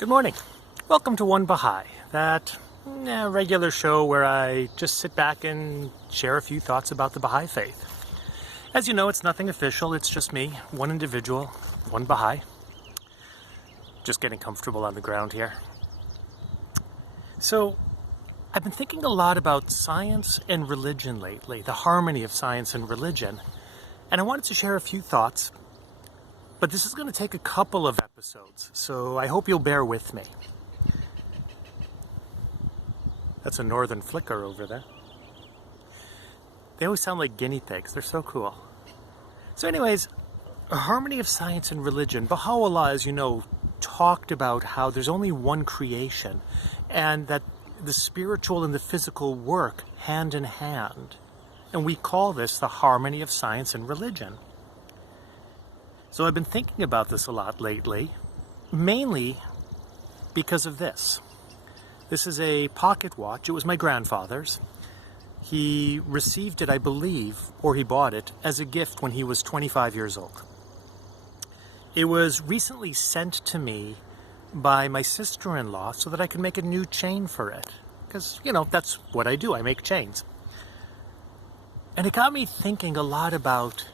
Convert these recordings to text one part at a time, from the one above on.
Good morning. Welcome to One Baha'i, that regular show where I just sit back and share a few thoughts about the Baha'i faith. As you know, it's nothing official, it's just me, one individual, one Baha'i. Just getting comfortable on the ground here. So, I've been thinking a lot about science and religion lately, the harmony of science and religion, and I wanted to share a few thoughts. But this is going to take a couple of episodes, so I hope you'll bear with me. That's a northern flicker over there. They always sound like guinea pigs. They're so cool. So anyways, a harmony of science and religion. Baha'u'llah, as you know, talked about how there's only one creation and that the spiritual and the physical work hand in hand. And we call this the harmony of science and religion. So I've been thinking about this a lot lately, mainly because of this. This is a pocket watch. It was my grandfather's. He received it, I believe, or he bought it as a gift when he was 25 years old. It was recently sent to me by my sister-in-law so that I could make a new chain for it. Because, you know, that's what I do. I make chains. And it got me thinking a lot about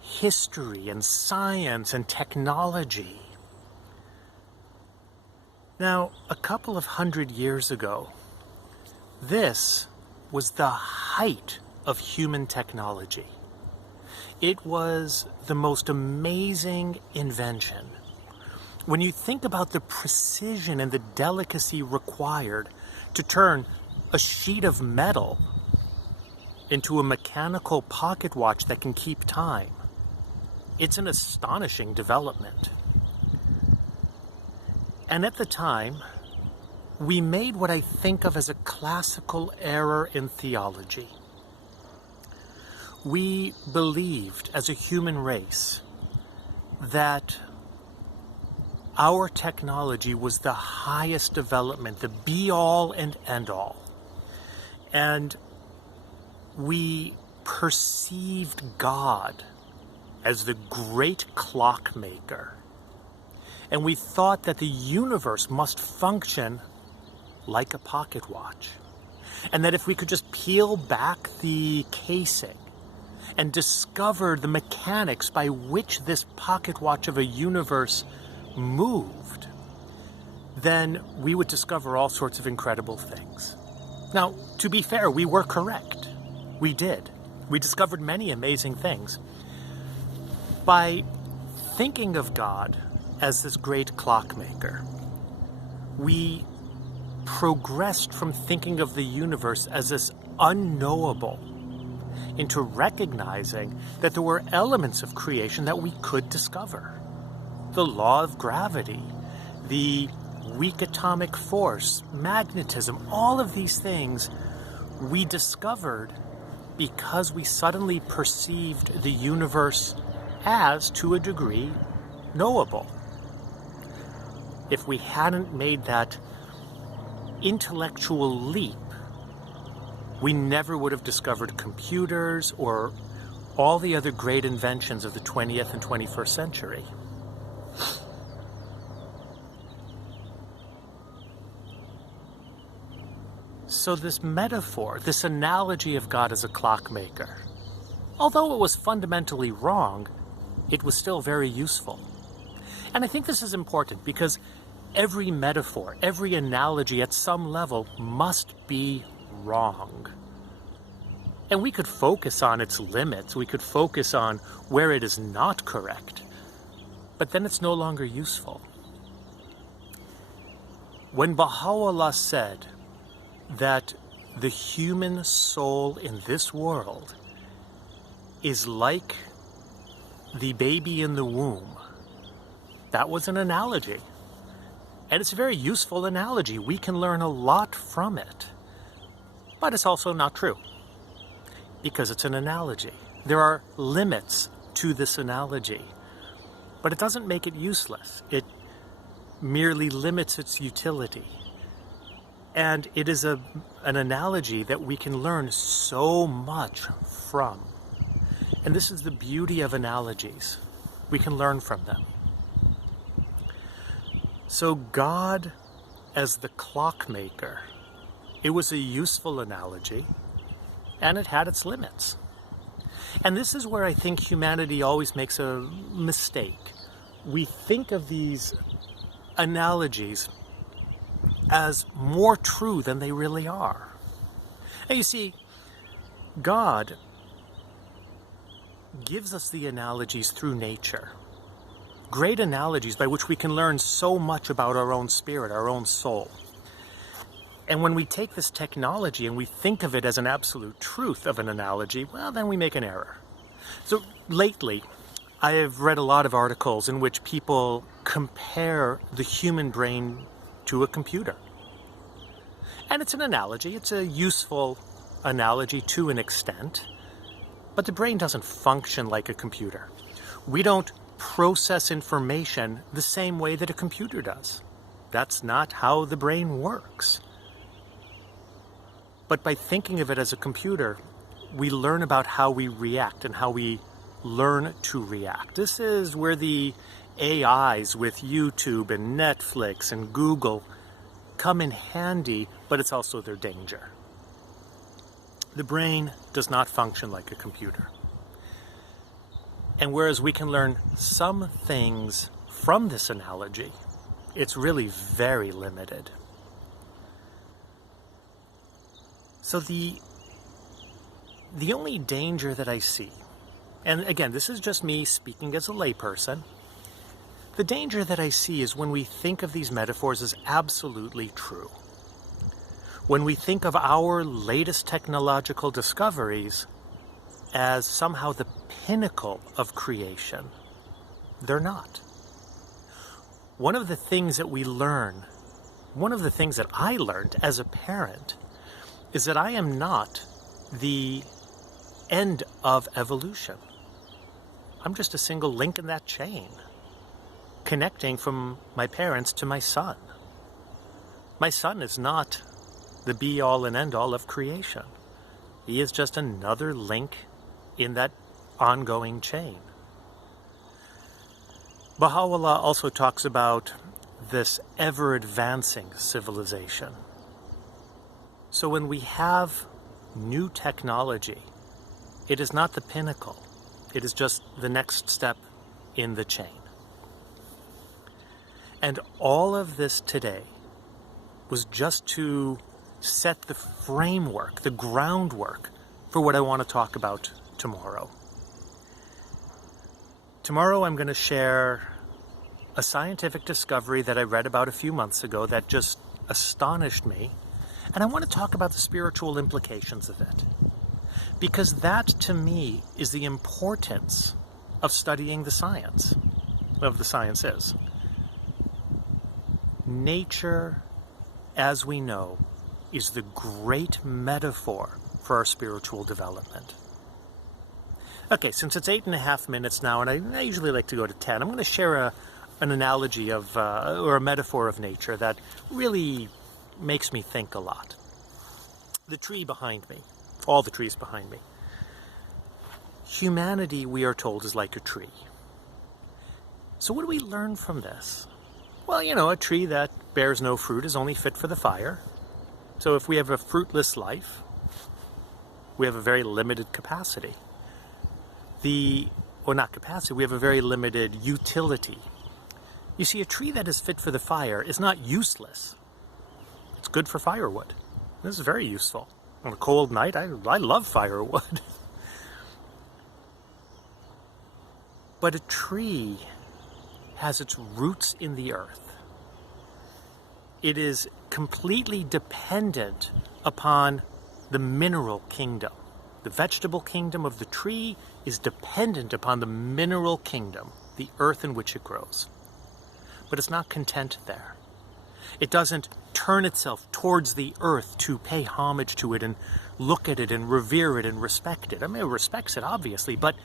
history and science and technology. Now, a couple of 100 years ago, this was the height of human technology. It was the most amazing invention. When you think about the precision and the delicacy required to turn a sheet of metal into a mechanical pocket watch that can keep time, it's an astonishing development. And at the time, we made what I think of as a classical error in theology. We believed as a human race that our technology was the highest development, the be-all and end-all. And we perceived God as the great clockmaker. And we thought that the universe must function like a pocket watch. And that if we could just peel back the casing and discover the mechanics by which this pocket watch of a universe moved, then we would discover all sorts of incredible things. Now, to be fair, we were correct. We did. We discovered many amazing things. By thinking of God as this great clockmaker, we progressed from thinking of the universe as this unknowable into recognizing that there were elements of creation that we could discover. The law of gravity, the weak atomic force, magnetism, all of these things we discovered because we suddenly perceived the universe as, to a degree, knowable. If we hadn't made that intellectual leap, we never would have discovered computers or all the other great inventions of the 20th and 21st century. So this metaphor, this analogy of God as a clockmaker, although it was fundamentally wrong, it was still very useful. And I think this is important because every metaphor, every analogy at some level must be wrong. And we could focus on its limits, we could focus on where it is not correct, but then it's no longer useful. When Baha'u'llah said that the human soul in this world is like the baby in the womb, that was an analogy. And it's a very useful analogy. We can learn a lot from it. But it's also not true, because it's an analogy. There are limits to this analogy. But it doesn't make it useless. It merely limits its utility. And it is an analogy that we can learn so much from. And this is the beauty of analogies. We can learn from them. So God as the clockmaker, it was a useful analogy, and it had its limits. And this is where I think humanity always makes a mistake. We think of these analogies as more true than they really are. And you see, God gives us the analogies through nature. Great analogies by which we can learn so much about our own spirit, our own soul. And when we take this technology and we think of it as an absolute truth of an analogy, well, then we make an error. So lately, I have read a lot of articles in which people compare the human brain to a computer. And it's an analogy. It's a useful analogy to an extent. But the brain doesn't function like a computer. We don't process information the same way that a computer does. That's not how the brain works. But by thinking of it as a computer, we learn about how we react and how we learn to react. This is where the AIs with YouTube and Netflix and Google come in handy, but it's also their danger. The brain does not function like a computer. And whereas we can learn some things from this analogy, it's really very limited. So the only danger that I see, and again, this is just me speaking as a layperson, the danger that I see is when we think of these metaphors as absolutely true. When we think of our latest technological discoveries as somehow the pinnacle of creation, they're not. One of the things that we learn, one of the things that I learned as a parent, is that I am not the end of evolution. I'm just a single link in that chain, connecting from my parents to my son. My son is not the be-all and end-all of creation. He is just another link in that ongoing chain. Baha'u'llah also talks about this ever-advancing civilization. So when we have new technology, it is not the pinnacle. It is just the next step in the chain. And all of this today was just to set the framework, the groundwork for what I want to talk about tomorrow. Tomorrow I'm going to share a scientific discovery that I read about a few months ago that just astonished me. And I want to talk about the spiritual implications of it. Because that, to me, is the importance of studying the science, of the sciences. Nature, as we know, is the great metaphor for our spiritual development. Okay, since it's 8.5 minutes now, and I usually like to go to 10, I'm going to share an analogy of, or a metaphor of nature that really makes me think a lot. The tree behind me, all the trees behind me. Humanity, we are told, is like a tree. So what do we learn from this? Well, you know, a tree that bears no fruit is only fit for the fire. So if we have a fruitless life, we have a very limited capacity. We have a very limited utility. You see, a tree that is fit for the fire is not useless. It's good for firewood. This is very useful. On a cold night, I love firewood. But a tree has its roots in the earth. It is completely dependent upon the mineral kingdom. The vegetable kingdom of the tree is dependent upon the mineral kingdom, the earth in which it grows. But it's not content there. It doesn't turn itself towards the earth to pay homage to it and look at it and revere it and respect it. I mean, it respects it, obviously, but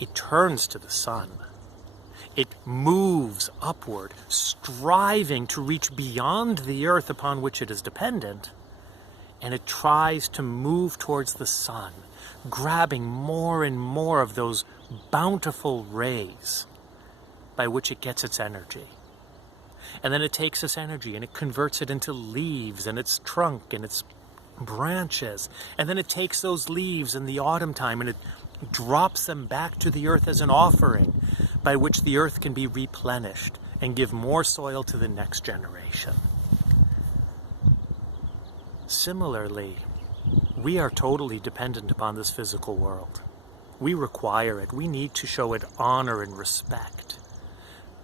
it turns to the sun. It moves upward, striving to reach beyond the earth upon which it is dependent, and it tries to move towards the sun, grabbing more and more of those bountiful rays by which it gets its energy. And then it takes this energy and it converts it into leaves and its trunk and its branches. And then it takes those leaves in the autumn time and it drops them back to the earth as an offering by which the earth can be replenished and give more soil to the next generation. Similarly, we are totally dependent upon this physical world. We require it. We need to show it honor and respect.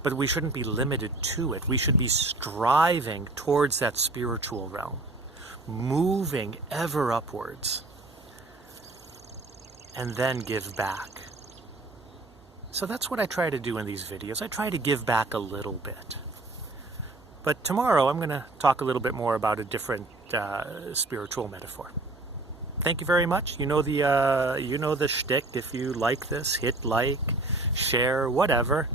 But we shouldn't be limited to it. We should be striving towards that spiritual realm, moving ever upwards, and then give back. So that's what I try to do in these videos. I try to give back a little bit. But tomorrow I'm going to talk a little bit more about a different spiritual metaphor. Thank you very much. You know the shtick. If you like this, hit like, share, whatever.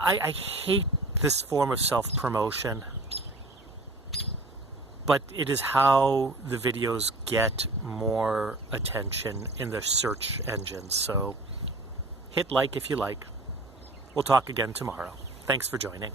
I hate this form of self-promotion, but it is how the videos get more attention in the search engines. So hit like if you like. We'll talk again tomorrow. Thanks for joining.